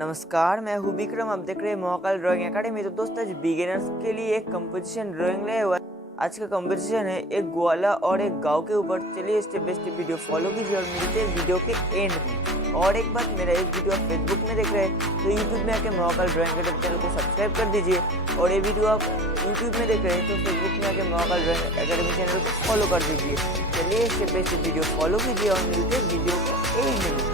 नमस्कार, मैं हूँ विक्रम। आप देख रहे हैं महाकाल ड्राइंग एकेडमी। तो दोस्तों, आज बिगिनर्स के लिए एक कंपोजिशन ड्राइंग ले हुआ है। आज का कंपोजिशन है एक ग्वाला और एक गांव के ऊपर। चलिए step by step video follow कीजिए और मिलते हैं वीडियो के एंड में। और एक बात, मेरा एक वीडियो आप फेसबुक में देख रहे हैं तो यूट्यूब में आके महाकाल ड्राइंग एकेडमी चैनल को सब्सक्राइब कर दीजिए। और ये वीडियो आप यूट्यूब में देख रहे हैं तो फेसबुक में आके महाकाल ड्राइंग एकेडमी चैनल को फॉलो कर दीजिए। चलिए step by step video follow कीजिए और मिलते हैं वीडियो के एंड में।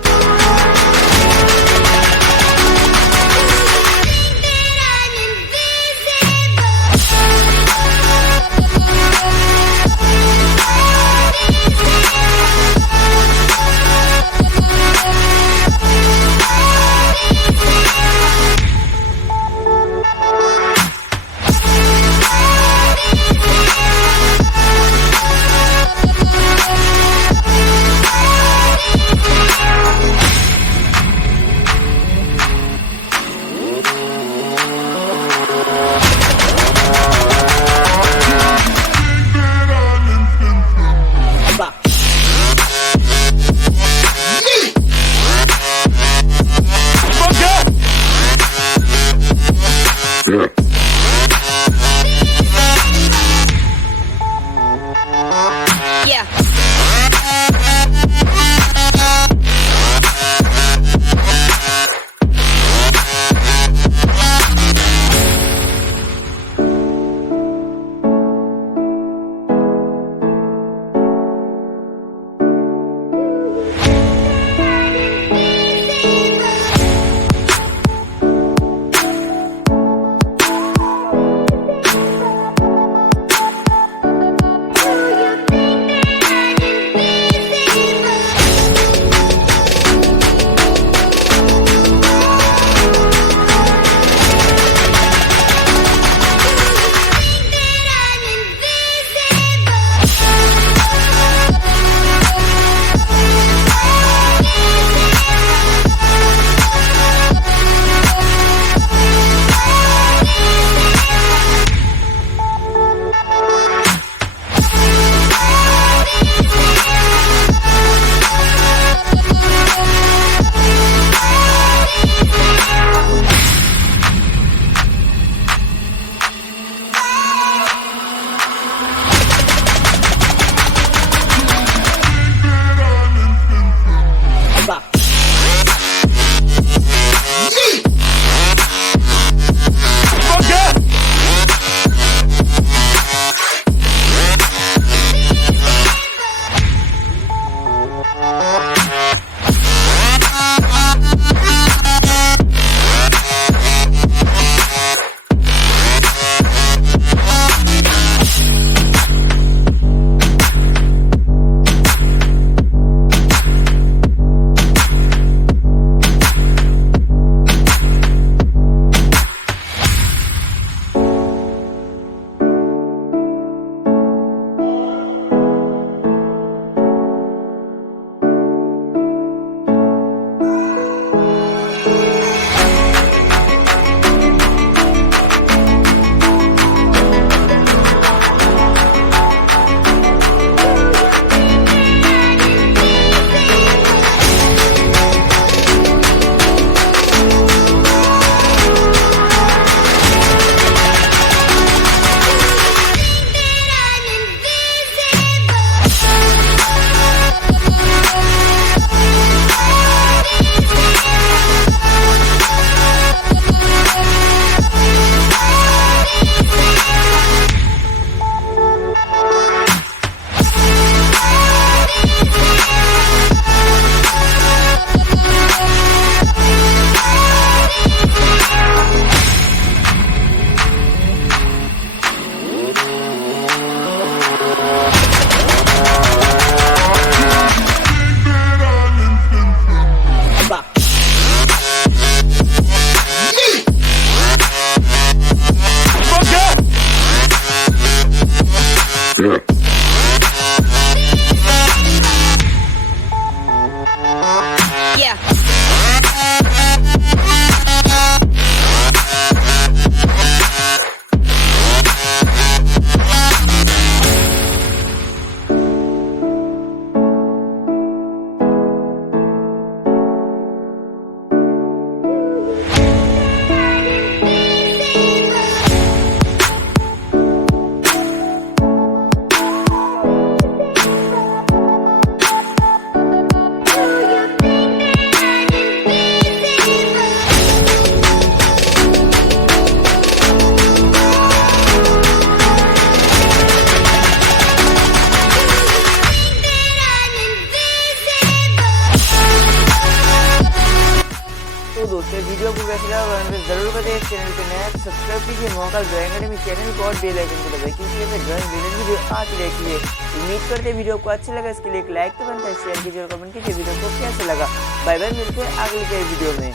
दोस्तों वीडियो को कैसे लगा जरूर बताइए। चैनल पे नया तो सब्सक्राइब कीजिए महाकाल ड्राइंग अकेडमी चैनल को और बेल आइकन को दबाइए क्योंकि ऐसे ड्राइंग रिलेटेड वीडियो आती रहती है। उम्मीद करते हैं वीडियो को अच्छा लगा, इसके लिए एक लाइक तो बनता है, शेयर कीजिए और कमेंट कीजिए वीडियो को कैसे लगा। बाय बाय, मिलते हैं अगली के वीडियो में।